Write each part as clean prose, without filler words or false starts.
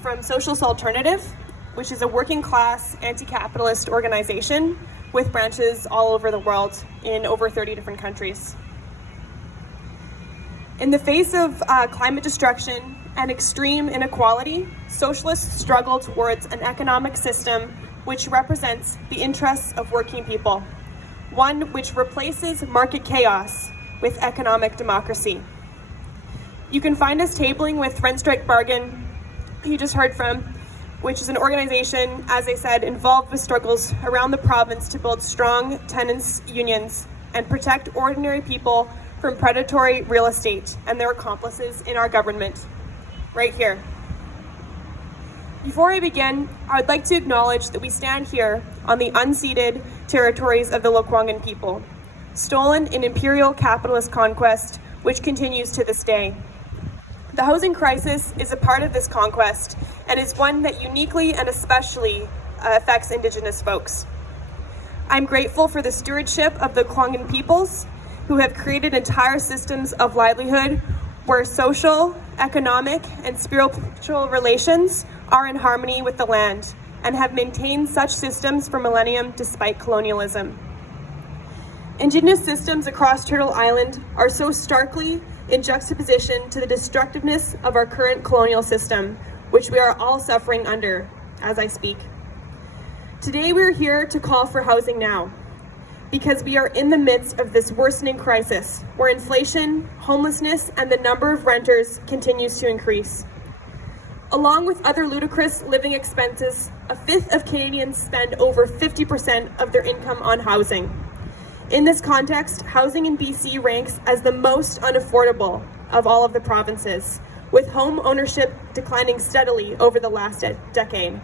From Socialist Alternative, which is a working class anti-capitalist organization with branches all over the world in over 30 different countries. In the face of climate destruction and extreme inequality, socialists struggle towards an economic system which represents the interests of working people, one which replaces market chaos with economic democracy. You can find us tabling with Rent Strike Bargain, who you just heard from, which is an organization, as I said, involved with struggles around the province to build strong tenants' unions and protect ordinary people from predatory real estate and their accomplices in our government, right here. Before I begin, I would like to acknowledge that we stand here on the unceded territories of the Lekwungen people, stolen in imperial capitalist conquest, which continues to this day. The housing crisis is a part of this conquest and is one that uniquely and especially affects Indigenous folks. I'm grateful for the stewardship of the Lekwungen peoples who have created entire systems of livelihood where social, economic, and spiritual relations are in harmony with the land and have maintained such systems for millennium despite colonialism. Indigenous systems across Turtle Island are so starkly in juxtaposition to the destructiveness of our current colonial system, which we are all suffering under as I speak. Today we're here to call for housing now, because we are in the midst of this worsening crisis where inflation, homelessness, and the number of renters continues to increase. Along with other ludicrous living expenses, a fifth of Canadians spend over 50% of their income on housing. In this context, housing in BC ranks as the most unaffordable of all of the provinces, with home ownership declining steadily over the last decade.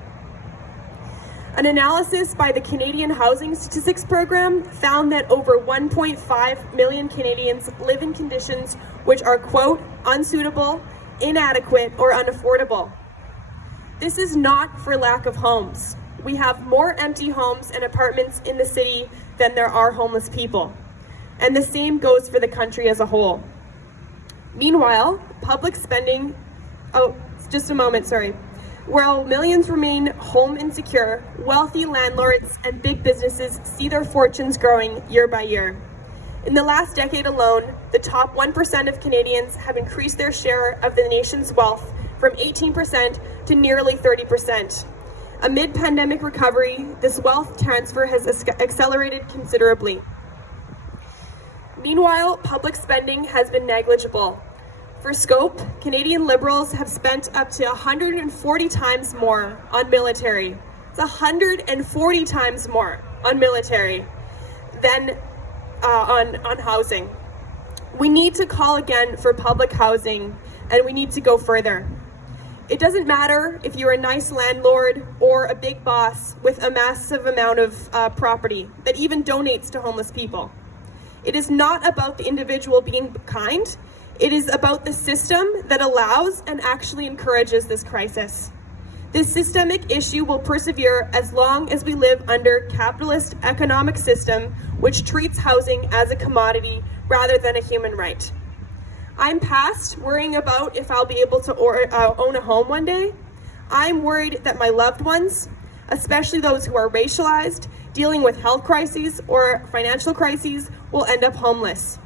An analysis by the Canadian Housing Statistics Program found that over 1.5 million Canadians live in conditions which are, quote, unsuitable, inadequate, or unaffordable. This is not for lack of homes. We have more empty homes and apartments in the city than there are homeless people. And the same goes for the country as a whole. Meanwhile, public spending, while millions remain home insecure, wealthy landlords and big businesses see their fortunes growing year by year. In the last decade alone, the top 1% of Canadians have increased their share of the nation's wealth from 18% to nearly 30%. Amid pandemic recovery, this wealth transfer has accelerated considerably. Meanwhile, public spending has been negligible. For scope, Canadian Liberals have spent up to 140 times more on military. It's 140 times more on military than on housing. We need to call again for public housing, and we need to go further. It doesn't matter if you're a nice landlord or a big boss with a massive amount of property that even donates to homeless people. It is not about the individual being kind. It is about the system that allows and actually encourages this crisis. This systemic issue will persevere as long as we live under capitalist economic system which treats housing as a commodity rather than a human right. I'm past worrying about if I'll be able to own a home one day. I'm worried that my loved ones, especially those who are racialized, dealing with health crises or financial crises, will end up homeless.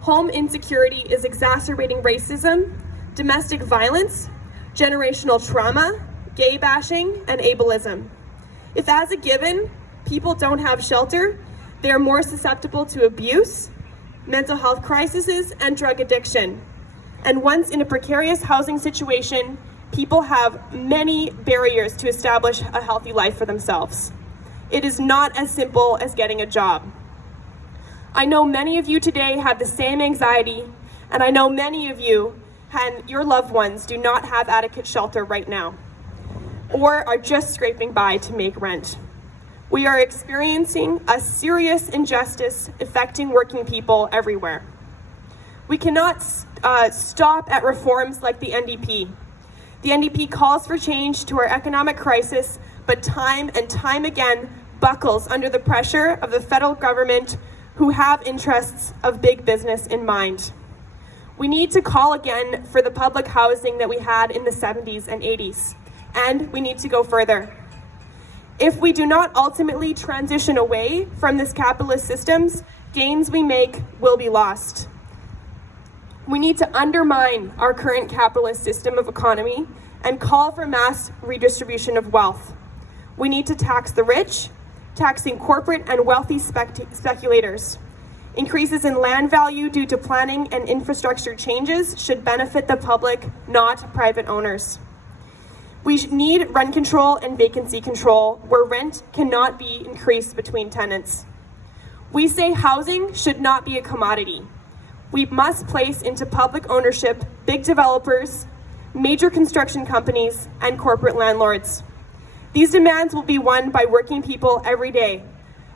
Home insecurity is exacerbating racism, domestic violence, generational trauma, gay bashing, and ableism. If as a given, people don't have shelter, they are more susceptible to abuse, mental health crises, and drug addiction. And once in a precarious housing situation, people have many barriers to establish a healthy life for themselves. It is not as simple as getting a job. I know many of you today have the same anxiety, and I know many of you and your loved ones do not have adequate shelter right now, or are just scraping by to make rent. We are experiencing a serious injustice affecting working people everywhere. We cannot stop at reforms like the NDP. The NDP calls for change to our economic crisis, but time and time again buckles under the pressure of the federal government who have interests of big business in mind. We need to call again for the public housing that we had in the 70s and 80s, and we need to go further. If we do not ultimately transition away from this capitalist systems, gains we make will be lost. We need to undermine our current capitalist system of economy and call for mass redistribution of wealth. We need to tax the rich, taxing corporate and wealthy speculators. Increases in land value due to planning and infrastructure changes should benefit the public, not private owners. We need rent control and vacancy control where rent cannot be increased between tenants. We say housing should not be a commodity. We must place into public ownership big developers, major construction companies, and corporate landlords. These demands will be won by working people every day,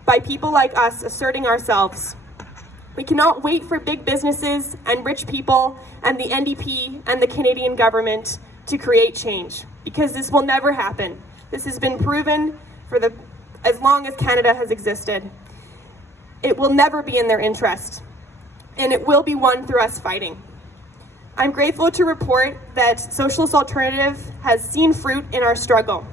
by people like us asserting ourselves. We cannot wait for big businesses and rich people and the NDP and the Canadian government to create change, because this will never happen. This has been proven for as long as Canada has existed. It will never be in their interest, and it will be won through us fighting. I'm grateful to report that Socialist Alternative has seen fruit in our struggle.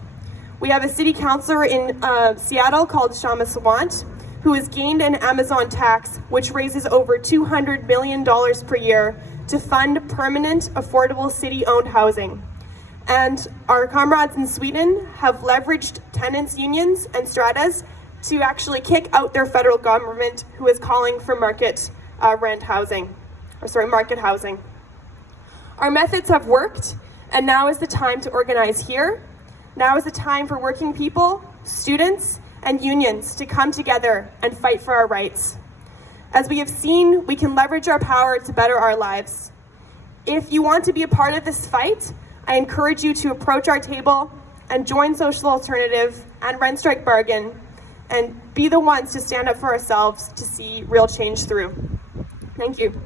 We have a city councillor in Seattle called Shama Sawant, who has gained an Amazon tax which raises over $200 million per year to fund permanent, affordable city-owned housing. And our comrades in Sweden have leveraged tenants' unions and stratas to actually kick out their federal government, who is calling for market housing. Our methods have worked, and now is the time to organize here. Now is the time for working people, students, and unions to come together and fight for our rights. As we have seen, we can leverage our power to better our lives. If you want to be a part of this fight, I encourage you to approach our table and join Social Alternative and Rent Strike Bargain and be the ones to stand up for ourselves to see real change through. Thank you.